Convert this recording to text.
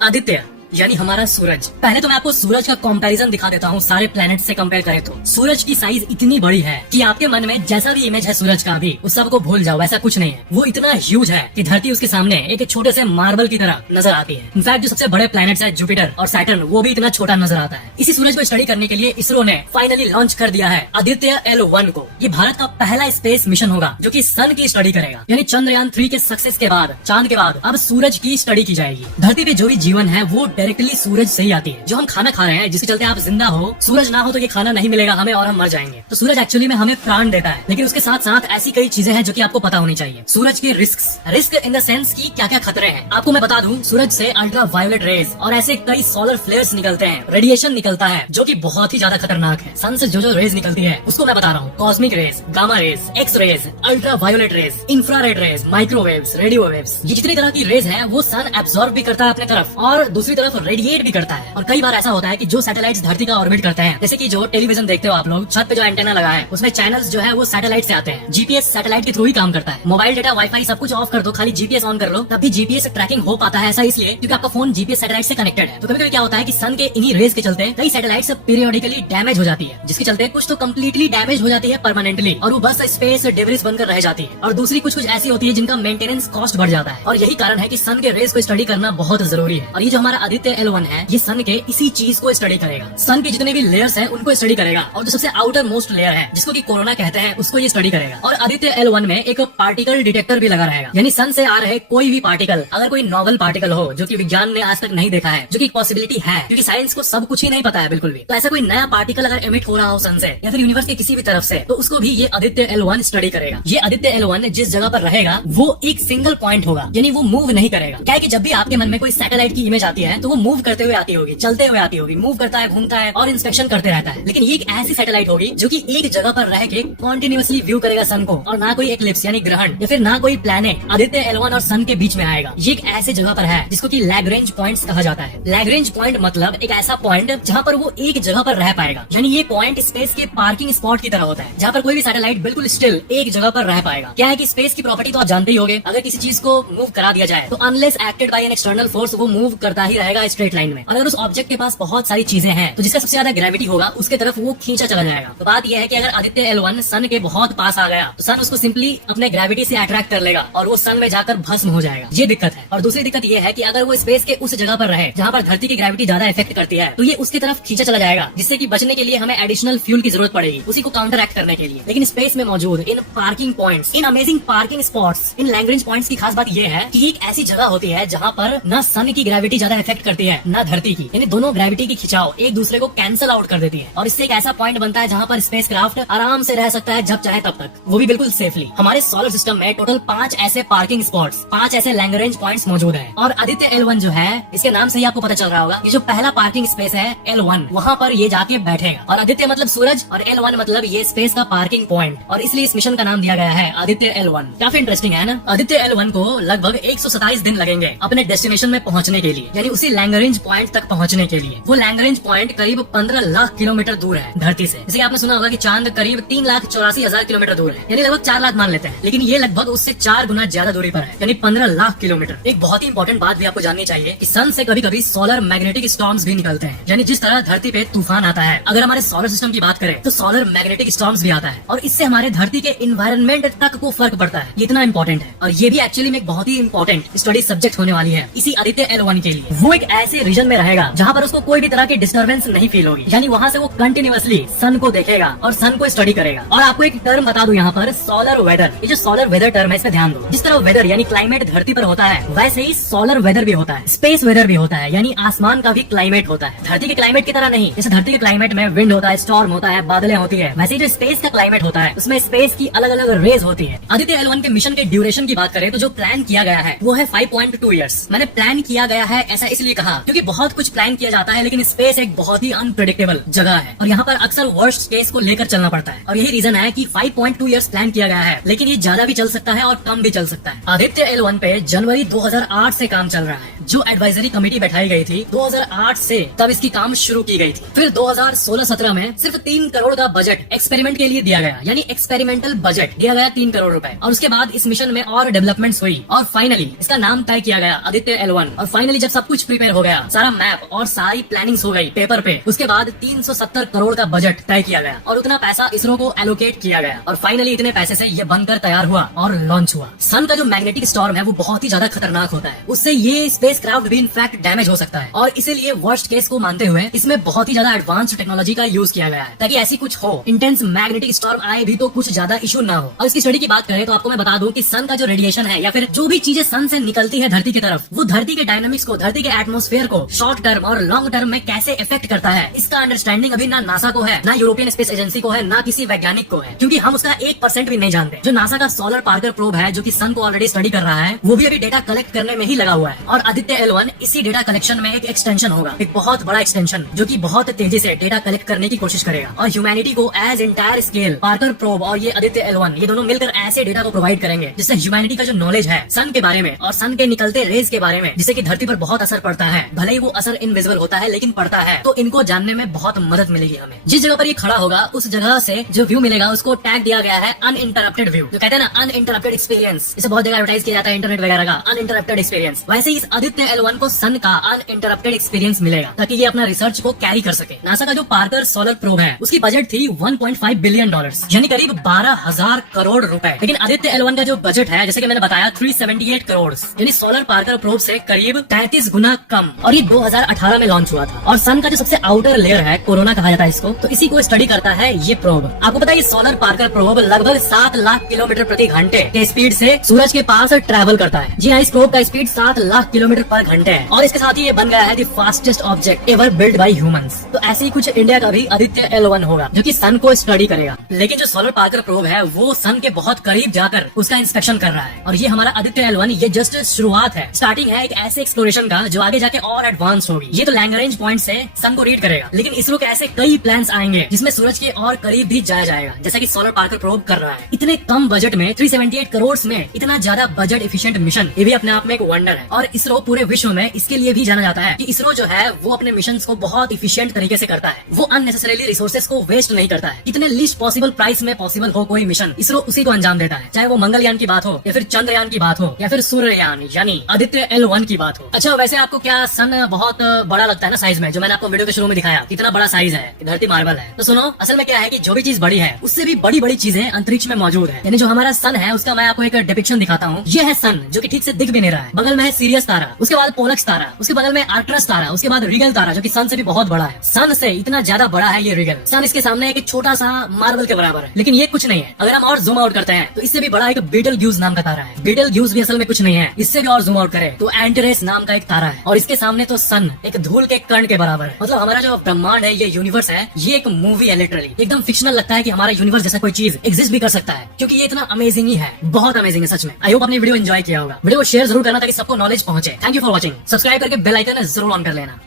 आदित्य यानी हमारा सूरज। पहले तो मैं आपको सूरज का कंपैरिजन दिखा देता हूँ सारे प्लैनेट से कंपेयर करें तो। सूरज की साइज इतनी बड़ी है कि आपके मन में जैसा भी इमेज है सूरज का अभी उस सब को भूल जाओ, ऐसा कुछ नहीं है। वो इतना ह्यूज है कि धरती उसके सामने एक छोटे से मार्बल की तरह नजर आती है। इनफैक्ट जो सबसे बड़े प्लैनेट्स है जुपिटर और सैटर्न, वो भी इतना छोटा नजर आता है। इसी सूरज को स्टडी करने के लिए इसरो ने फाइनली लॉन्च कर दिया है आदित्य L1 को। ये भारत का पहला स्पेस मिशन होगा जो कि सन की स्टडी करेगा। यानी चंद्रयान 3 के सक्सेस के बाद, चांद के बाद अब सूरज की स्टडी की जाएगी। धरती पे जो भी जीवन है वो डायरेक्टली सूरज से ही आती है। जो हम खाना खा रहे हैं जिसके चलते आप जिंदा हो, सूरज ना हो तो ये खाना नहीं मिलेगा हमें और हम मर जाएंगे। तो सूरज एक्चुअली में हमें प्राण देता है, लेकिन उसके साथ साथ ऐसी कई चीजें हैं जो कि आपको पता होनी चाहिए। सूरज के रिस्क इन द सेंस की क्या क्या खतरे हैं आपको मैं बता दूं। सूरज से अल्ट्रा वायोलेट रेज और ऐसे कई सोलर फ्लेयर्स निकलते हैं, रेडिएशन निकलता है जो कि बहुत ही ज्यादा खतरनाक है। सन से जो रेज निकलती है उसको मैं बता रहा हूँ। Cosmic rays, gamma rays, X rays, ultra violet rays, infrared rays, microwaves, radio waves, ये जितनी तरह की रेज है वो सन एब्जॉर्ब भी करता है अपने तरफ और दूसरी तरफ रेडिएट भी करता है। और कई बार ऐसा होता है कि जो सैटेलाइट्स धरती का ऑर्बिट करते हैं, जैसे कि जो टेलीविजन देखते हो आप लोग, छत पे जो एंटेना लगा है उसमें चैनल्स जो है वो सैटेलाइट से आते हैं। जीपीएस सैटेलाइट के थ्रू ही काम करता है। मोबाइल डेटा, वाईफाई सब कुछ ऑफ कर दो, खाली जीपीएस ऑन कर लो, तब भी जीपीएस ट्रैकिंग हो पाता है। ऐसा इसलिए क्योंकि आपका फोन जीपीएस सैटेलाइट से कनेक्टेड है। तो कभी कभी क्या होता है कि सन के इन्हीं रेज के चलते कई सैटेलाइट्स पीरियोडिकली डैमेज हो जाती है, जिसके चलते कुछ तो कम्प्लीटली डैमेज हो जाती है परमानेंटली और वो बस स्पेस डेब्रिस बनकर रह जाती है, और दूसरी कुछ ऐसी होती है जिनका मेंटेनेंस कॉस्ट बढ़ जाता है। और यही कारण है कि सन के रेज को स्टडी करना बहुत जरूरी है। और ये जो हमारा आदित्य L1 है ये सन के इसी चीज को स्टडी करेगा। सन के जितने भी लेयर्स हैं उनको स्टडी करेगा, और जो सबसे आउटर मोस्ट लेयर है जिसको कि कोरोना कहते हैं उसको ये स्टडी करेगा। और आदित्य L1 में एक पार्टिकल डिटेक्टर भी लगा रहेगा, यानी सन से आ रहे कोई भी पार्टिकल, अगर कोई नॉवल पार्टिकल हो जो कि विज्ञान ने आज तक नहीं देखा है, जो कि पॉसिबिलिटी है क्योंकि साइंस को सब कुछ ही नहीं पता है बिल्कुल भी, तो ऐसा कोई नया पार्टिकल अगर एमिट हो रहा हो सन से या फिर यूनिवर्स के किसी भी तरफ से, तो उसको भी ये आदित्य L1 स्टडी करेगा। ये आदित्य L1 जिस जगह पर रहेगा वो एक सिंगल पॉइंट होगा, यानी वो मूव नहीं करेगा। क्या है कि जब भी आपके मन में कोई सैटेलाइट की इमेज आती है तो वो मूव करते हुए आती होगी, चलते हुए आती होगी, मूव करता है, घूमता है और इंस्पेक्शन करते रहता है। लेकिन ये एक ऐसी सैटेलाइट होगी जो कि एक जगह पर रह के कॉन्टिन्यूअसली व्यू करेगा सन को, और ना कोई एक्लिप्स यानी ग्रहण या फिर ना कोई प्लैनेट आदित्य L1 और सन के बीच में आएगा। ये एक ऐसे जगह पर है जिसको कि लैग्रेंज पॉइंट्स कहा जाता है। लैग्रेंज पॉइंट मतलब एक ऐसा पॉइंट जहाँ पर वो एक जगह पर रह पाएगा, यानी ये पॉइंट स्पेस के पार्किंग स्पॉट की तरह होता है जहाँ पर कोई भी सैटेलाइट बिल्कुल स्टिल एक जगह पर रह पाएगा। क्या है कि स्पेस की प्रॉपर्टी तो आप जानते ही होंगे, अगर किसी चीज को मूव करा दिया जाए तो unless acted by an external force वो मूव करता ही रहेगा स्ट्रेट लाइन में। और अगर उस ऑब्जेक्ट के पास बहुत सारी चीजें हैं तो जिसका सबसे ज्यादा ग्रेविटी होगा उसके तरफ वो खींचा चला जाएगा। तो बात यह है कि अगर आदित्य L1 सन के बहुत पास आ गया तो सन उसको सिंपली अपने ग्रेविटी से अट्रैक्ट कर लेगा और वो सन में जाकर भस्म हो जाएगा। ये दिक्कत है। और दूसरी दिक्कत ये है कि अगर वो स्पेस के उस जगह पर रहे जहाँ पर धरती की ग्रेविटी ज्यादा इफेक्ट करती है तो ये उसकी तरफ खींचा चला जाएगा, जिससे कि बचने के लिए हमें एडिशनल फ्यूल की जरूरत पड़ेगी उसी को काउंटर एक्ट करने के लिए। लेकिन स्पेस में मौजूद इन पार्किंग पॉइंट्स, इन अमेजिंग पार्किंग स्पॉट्स, इन लैग्रेंज पॉइंट्स की खास बात यह है कि एक ऐसी जगह होती है जहाँ पर न सन की ग्रेविटी ज्यादा इफेक्ट करती है न धरती की, यानी दोनों ग्रेविटी की खिंचाव एक दूसरे को कैंसल आउट कर देती है। और इससे एक ऐसा पॉइंट बनता है जहाँ पर स्पेस क्राफ्ट आराम से रह सकता है जब चाहे तब तक, वो भी बिल्कुल सेफली। हमारे सोलर सिस्टम में टोटल 5 ऐसे पार्किंग स्पॉट्स, 5 ऐसे लैग्रेंज पॉइंट्स मौजूद हैं। और आदित्य L1 जो है इसके नाम से ही आपको पता चल रहा होगा, ये जो पहला पार्किंग स्पेस है L1, वहाँ पर ये जाके बैठेगा। और आदित्य मतलब सूरज और L1 मतलब ये स्पेस का पार्किंग पॉइंट, और इसलिए इस मिशन का नाम दिया गया है आदित्य L1। काफी इंटरेस्टिंग है ना। आदित्य L1 को लगभग 127 दिन लगेंगे अपने डेस्टिनेशन में पहुँचने के लिए, यानी उसी लैग्रेंज पॉइंट तक पहुँचने के लिए। वो लैग्रेंज पॉइंट करीब 15 लाख किलोमीटर दूर है धरती से। जैसे आपने सुना होगा कि चांद करीब 3,84,000 किलोमीटर दूर है, यानी लगभग 4 लाख मान लेते हैं, लेकिन ये लगभग उससे 4 गुना ज्यादा दूरी पर है, यानी 15 लाख किलोमीटर। एक बहुत ही इंपॉर्टेंट बात भी आपको जाननी चाहिए कि सन से कभी कभी सोलर मैग्नेटिक स्टॉर्म्स भी निकलते हैं, यानी जिस तरह धरती पे तूफान आता है, अगर हमारे सोलर सिस्टम की बात करें तो सोलर मैग्नेटिक स्टॉर्म्स भी आता है, और इससे हमारे धरती के इन्वायरमेंट तक को फर्क पड़ता है। ये इतना इंपॉर्टेंट है, और ये भी एक्चुअली में एक बहुत ही इंपॉर्टेंट स्टडी सब्जेक्ट होने वाली है इसी आदित्य L1 के लिए। वो एक ऐसे रीजन में रहेगा जहाँ पर उसको कोई भी तरह की डिस्टर्बेंस नहीं फील होगी, यानी वहाँ से वो कंटिन्यूअसली सन को देखेगा और सन को स्टडी करेगा। और आपको एक टर्म बता दूं यहाँ पर, सोलर वेदर। ये जो सोलर वेदर टर्म है इस पे ध्यान दो। जिस तरह वेदर यानी क्लाइमेट धरती पर होता है, वैसे ही सोलर वेदर भी होता है, स्पेस वेदर भी होता है, यानी आसमान का भी क्लाइमेट होता है। धरती के क्लाइमेट की तरह नहीं। जैसे धरती के क्लाइमेट में विंड होता है, स्टॉर्म होता है, बादलें होती है, वैसे ही जो स्पेस का क्लाइमेट होता है उसमें स्पेस की अलग अलग रेज होती है। आदित्य L1 के मिशन के ड्यूरेशन की बात करें तो जो प्लान किया गया है वो है 5.2 ईयर्स। मैंने प्लान किया गया है ऐसा इसलिए कहा क्योंकि बहुत कुछ प्लान किया जाता है, लेकिन स्पेस एक बहुत ही अनप्रेडिक्टेबल जगह है और यहाँ पर अक्सर वर्स्ट केस को लेकर चलना पड़ता है। और यही रीजन है कि 5.2 ईयर्स प्लान किया गया है, लेकिन ये ज्यादा भी चल सकता है और कम भी चल सकता है। आदित्य L1 पे जनवरी 2008 से काम चल रहा है। जो एडवाइजरी कमेटी बैठाई गई थी 2008 से तब इसकी काम शुरू की गई थी। फिर 2016-17 में सिर्फ 3 करोड़ का बजट एक्सपेरिमेंट के लिए दिया गया, यानी एक्सपेरिमेंटल बजट दिया गया 3 करोड़ रुपए। और उसके बाद इस मिशन में और डेवलपमेंट्स हुई और फाइनली इसका नाम तय किया गया आदित्य L1। और फाइनली जब सब कुछ प्रिपेयर हो गया, सारा मैप और सारी प्लानिंग्स हो गई पेपर पे, उसके बाद 370 करोड़ का बजट तय किया गया और उतना पैसा इसरो को एलोकेट किया गया और फाइनली इतने पैसे से ये बनकर तैयार हुआ और लॉन्च हुआ। सन का जो मैग्नेटिक स्टॉर्म है वो बहुत ही ज्यादा खतरनाक होता है, उससे ये स्पेस क्राफ्ट भी इनफैक्ट डैमेज हो सकता है और इसीलिए वर्स्ट केस को मानते हुए इसमें बहुत ही ज्यादा एडवांस टेक्नोलॉजी का यूज किया गया है ताकि ऐसी कुछ हो, इंटेंस मैग्नेटिक स्टॉर्म आए भी तो कुछ ज्यादा इशू ना हो। और इसकी स्टडी की बात करें तो आपको मैं बता दूं कि सन का जो रेडिएशन है या फिर जो भी चीजें सन से निकलती है धरती की तरफ, वो धरती के डायनामिक्स को, धरती के एटमॉस्फेयर को शॉर्ट टर्म और लॉन्ग टर्म में कैसे इफेक्ट करता है, इसका अंडरस्टैंडिंग अभी ना नासा को है, ना यूरोपियन स्पेस एजेंसी को है, ना किसी वैज्ञानिक को है, क्योंकि हम उसका 1% भी नहीं जानते। जो नासा का सोलर पार्कर प्रोब है जो कि सन को ऑलरेडी स्टडी कर रहा है, वो भी अभी डेटा कलेक्ट करने में ही लगा हुआ है और आदित्य L1 इसी डेटा कलेक्शन में एक एक्सटेंशन होगा, एक बहुत बड़ा एक्सटेंशन जो कि बहुत तेजी से डेटा कलेक्ट करने की कोशिश करेगा और ह्यूमैनिटी को as entire scale Parker Probe और ये आदित्य L1 ये दोनों मिलकर ऐसे डेटा को प्रोवाइड करेंगे जिससे ह्यूमैनिटी का जो नॉलेज है सन के बारे में और सन के निकलते रेज के बारे में, जिससे कि धरती पर बहुत असर पड़ता है, भले ही वो असर इनविजिबल होता है लेकिन पड़ता है, तो इनको जानने में बहुत मदद मिलेगी हमें। जिस जगह पर ये खड़ा होगा उस जगह से जो व्यू मिलेगा उसको टैग दिया गया है अनइंटरप्टेड व्यू, जो कहते हैं ना अनइंटरप्टेड एक्सपीरियंस। इसे बहुत जगह एडवर्टाइज किया जाता है इंटरनेट वगैरह का, अनइंटरप्टेड एक्सपीरियंस। वैसे ही इस आदित्य L1 को सन का अनइंटरप्टेड एक्सपीरियंस मिलेगा ताकि ये अपना रिसर्च को कैरी कर सके। नासा का जो पार्कर सोलर प्रोब है उसकी बजट थी $1.5 बिलियन, यानी करीब 12,000 करोड़ रुपए। लेकिन आदित्य L1 का जो बजट है जैसे कि मैंने बताया 378 करोड़, यानी सोलर पार्कर प्रोब से करीब 33 गुना कम, और ये 2018 में लॉन्च हुआ था। और सन का जो सबसे आउटर लेयर है, कोरोना कहा जाता है इसको, तो इसी को स्टडी करता है ये प्रोब। आपको पता है ये सोलर पार्कर प्रोब लगभग 7 लाख किलोमीटर प्रति घंटे के स्पीड से सूरज के पास ट्रैवल करता है। जी हाँ, इस प्रोब का स्पीड 7 लाख किलोमीटर पर घंटे है और इसके साथ ही ये बन गया है the fastest object ever build by humans. तो ऐसे ही कुछ इंडिया का भी आदित्य L1 होगा जो कि सन को स्टडी करेगा। लेकिन जो सोलर पार्कर प्रोब है वो सन के बहुत करीब जाकर उसका इंस्पेक्शन कर रहा है और ये हमारा आदित्य L1 ये जस्ट शुरुआत है, स्टार्टिंग है एक ऐसे एक्सप्लोरेशन का जो आगे जाके और एडवांस होगी। ये तो लैंग्रेंज पॉइंट से सन को रीड करेगा, लेकिन इसरो के ऐसे कई प्लान्स आएंगे जिसमें सूरज के और करीब भी जाया जाएगा, जैसा कि सोलर पार्कर प्रोब कर रहा है। इतने कम बजट में 378 करोड़ में इतना ज्यादा बजट एफिशिएंट मिशन, ये भी अपने आप में एक वंडर है। और इसरो पूरे विश्व में इसके लिए भी जाना जाता है कि इसरो जो है वो अपने मिशन को बहुत इफिशिएंट तरीके से करता है, वो अननेसेसरीली रिसोर्सेज को वेस्ट नहीं करता है। इतने लीस्ट पॉसिबल प्राइस में पॉसिबल हो कोई मिशन, इसरो उसी को अंजाम देता है, चाहे वो मंगलयान की बात हो या फिर चंद्रयान की बात हो या फिर सूर्ययान यानी आदित्य L1 की बात हो। अच्छा, वैसे आपको क्या सन बहुत बड़ा लगता है ना साइज में, जो मैंने आपको वीडियो के शुरू में दिखाया कितना बड़ा साइज है, धरती मार्बल है। तो सुनो, असल में क्या है कि जो भी चीज बड़ी है उससे भी बड़ी बड़ी चीजें अंतरिक्ष में मौजूद है। यानी जो हमारा सन है उसका मैं आपको एक डिपिक्शन दिखाता हूँ। ये है सन जो कि ठीक से दिख भी नहीं रहा है, बगल में है सीरियस तारा, उसके बाद पोलक्स तारा, उसके बगल में आर्कटरस तारा, उसके बाद रिगल तारा जो कि सन से भी बहुत बड़ा है। सन से इतना ज्यादा बड़ा है ये रिगल। सन इसके सामने एक छोटा सा मार्बल के बराबर है, लेकिन ये कुछ नहीं है। अगर हम और जूम आउट करते हैं तो इससे भी बड़ा एक बीटलग्यूज नाम का तारा है। बीटलग्यूज भी असल में कुछ नहीं है, इससे भी और जूम आउट करें तो एंटेरेस नाम का एक तारा है और इसके सामने तो सन एक धूल के कण के बराबर है। मतलब हमारा जो ब्रह्मांड है, ये यूनिवर्स है, ये एक मूवी है लिटरली। एकदम फिक्शनल लगता है कि हमारा यूनिवर्स जैसा कोई चीज एग्जिस्ट भी कर सकता है, क्योंकि ये इतना अमेजिंग ही है, बहुत अमेजिंग है सच में। आई होप आपने वीडियो एंजॉय किया होगा। वीडियो को शेयर जरूर करना ताकि सबको नॉलेज पहुंचे। Thank you for watching. Subscribe करके बेल आइकन जरूर ऑन कर लेना।